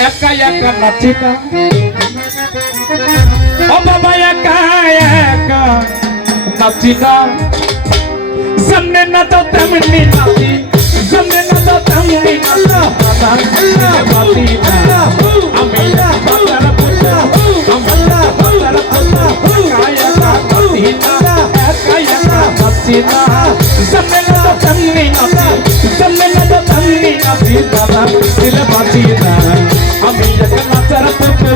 একা একা নাচি না ও বাবা একা একা নাচি না সামনে না তো তেমনি নাচি সামনে না তো তেমনি নাচি না আমি বাবার পুত্র বাবার পুত্র একা একা নাচি না সামনে না তো তেমনি নাচি সামনে না তো তেমনি নাচি দাদা দিল বাঁচি না আমি একা নাচার পুত্র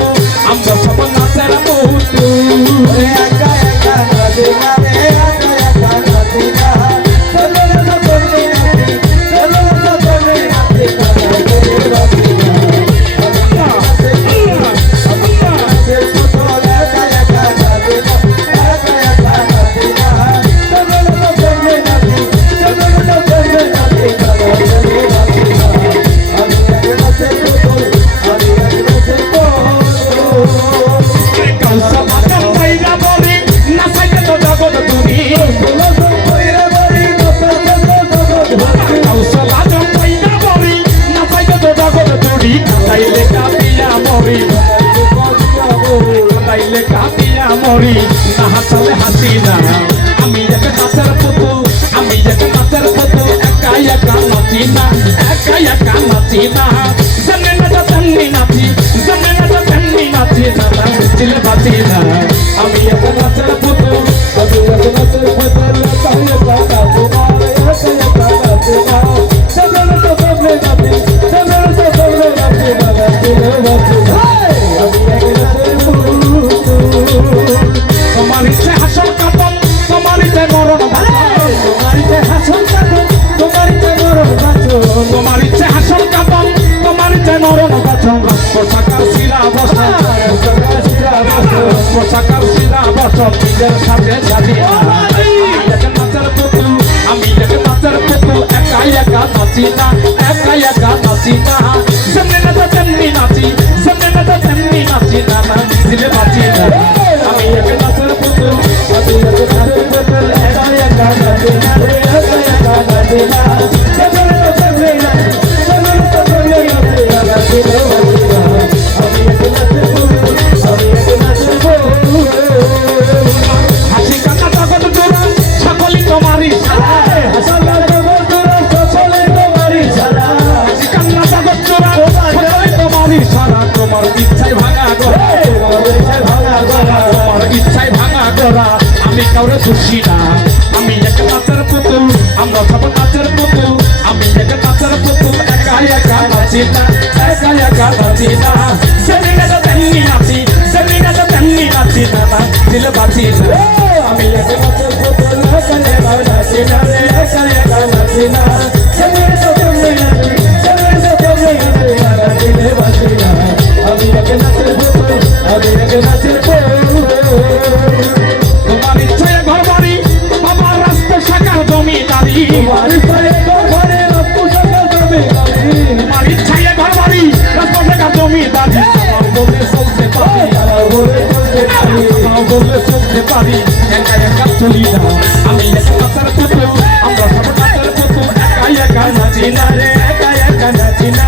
আমরা সব নাচার পুত্র একা একা নাচি না একা একা নাচি না মরি না হাসলে হাসি না আমি এক নাচার পুতুল আমি এক নাচার পুতুল একা একা নাচি না একা একা নাচি না সামনে না তো তেমনি নাচি সামনে না তো তেমনি নাচি না দিল বাঁচি না আমি এক নাচার পুতুল আমি এক নাচার পুতুল একা একা নাচি না একা একা নাচি না সামনে না তো তেমনি নাচি সামনে না তো তেমনি নাচি না দিল বাঁচি না আমি এক নাচার পুতুল তোমার ইচ্ছে হাসল কাপন তোমার ইচ্ছে মরণ তোমার ইচ্ছে হাসল কাপন তোমার ইচ্ছে মরণ তোমার ইচ্ছে হাসল কাপন তোমার ইচ্ছে মরণ পোশাকার শিরা বসা পোশাকার শিরা বসা নিজের সাথে সাজিয়ে নাচার পুতুল আমি এক নাচার পুতুল একা একা নাচি না একা একা নাচি না সামনে না তো তেমনি নাচি সামনে না তো তেমনি নাচি না দিলে বাঁচি না আমি এক নাচের পুতুল আমি এক নাচের পুতুল একা একা নাচি না একা একা নাচি না সামনে তো তেমনি নাচি সামনে তো তেমনি নাচি না দিলে বাঁচি না আমি এক নাচের পুতুল আমি এক নাচের পুতুল হাসি কান্না জগৎ জোড়া সকলই তোমারই সারা হাসি কান্না জগৎ জোড়া সকলই তোমারই সারা তোমার ইচ্ছায় ভাঙা গড়া তোমার ইচ্ছায় ভাঙা গড়া আমি কাউরে খুশি না আমি এক নাচের পুতুল আমরা সব নাচের পুতুল আমি এক নাচের পুতুল একা একা নাচি না একা একা নাচি না সেদিনে তো তেমনি নাচি সেদিনে তো তেমনি নাচি না দিল বাঁচি না আমি এক নাচের পুতুল একা একা নাচি না একা একা নাচি না সেদিনে তো তেমনি নাচি সেদিনে তো তেমনি নাচি না দিল বাঁচি না আমি এক নাচের পুতুল আমি এক নাচের পুতুল তোমার ইচ্ছায় ঘর বাড়ি বাবার রাস্তা শাখার জমিদারি তোমার ইচ্ছায় ঘর বাড়ি রাস্তা শাখার জমিদারি তোমার ইচ্ছায় ঘর বাড়ি রাস্তা শাখার জমিদারি বলে চলতে পারি বলে চলতে পারি একা একা চলি না আমি এক নাচের পুতুল আমরা সব নাচের পুতুল একা একা নাচি না রে একা একা নাচি না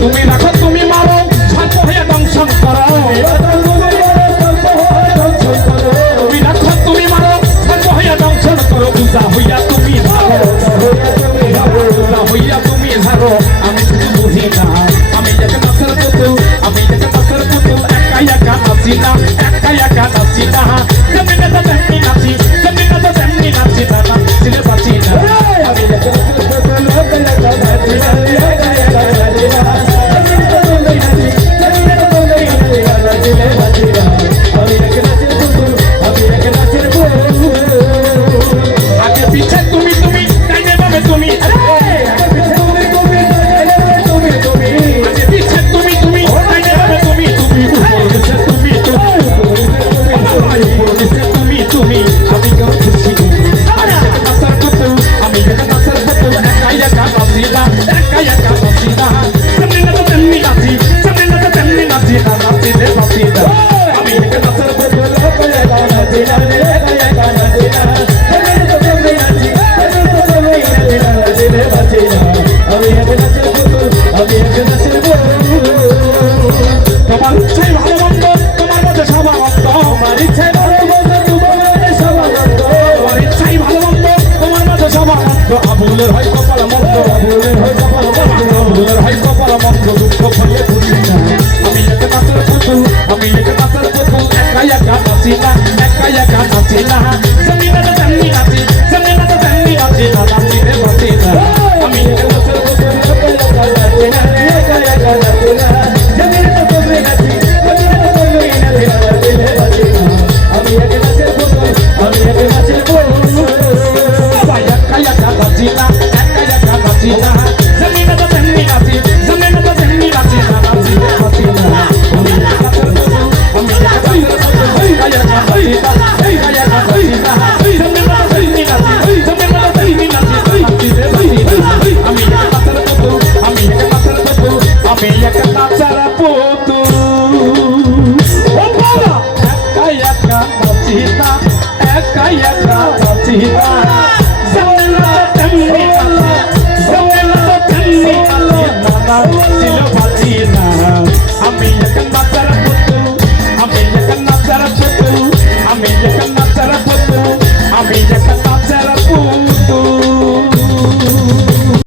তুমি রাখো তুমি মারো ছাত্র হয়ে দংশন করো তুমি রাখো তুমি মারো ছাত্র হয়ে দংশন করো পূজা হইয়া তুমি পূজা হইয়া তুমি ঝাড়ো আমি কিছু বুঝি না আমি এক নাচের পুতুল আমি এক নাচের পুতুল একা একা নাচি না একা একা নাচি না জমিনে তো তেমনি নাচি জমিনে তো তেমনি নাচি না দিলে বাঁচি না আমি এক নাচের পুতুল একা একা নাচি না একা একা নাচি না আগে পিছে তুমি তুমি ডাইনে বামে তুমি আগে পিছে তুমি তুমি ডাইনে বামে তুমি তুমি তুমি তুমি আমি কেউ খুশি আমি এক নাচের পুতুল আমি এক নাচের পুতুল একা একা নাচি না একা একা নাচি না সামনে না তো তেমনি নাচি সামনে না তো তেমনি নাচি না নাচিলে বাঁচি না আমি এক নাচের পুতুল একা একা নাচি না একা একা ভুলের হয় কপাল মন্দ ভুলের হয় কপাল মন্দ ভুলের হয় কপাল মন্দ দুঃখ ভুলে খুশি না আমি এক নাচের পুতুল আমি এক নাচের পুতুল একা একা নাচি না একা একা নাচি না জমিনে তো জমি নাচি জমিনে তো জমি নাচি না নাচি রে নাচি না আমি এক নাচের পুতুল একা একা নাচি না একা একা নাচি না জমিনে তো জমি নাচি জমিনে তো জমি নাচি না নাচি রে নাচি না আমি এক নাচের পুতুল আমি এক নাচের পুতুল একা একা নাচি না একা একা নাচি না জমিনে তো জমি নাচি জমিনে তো জমি নাচি না নাচি রে নাচি না আমি এক নাচের পুতুল আমি এক নাচের পুতুল একা একা নাচি না একা একা নাচি না জমিনে তো জমি নাচি জমিনে তো জমি নাচি নাচি রে নাচি না আমি এক নাচের পুতুল আমি এক নাচের পুতুল আমি এক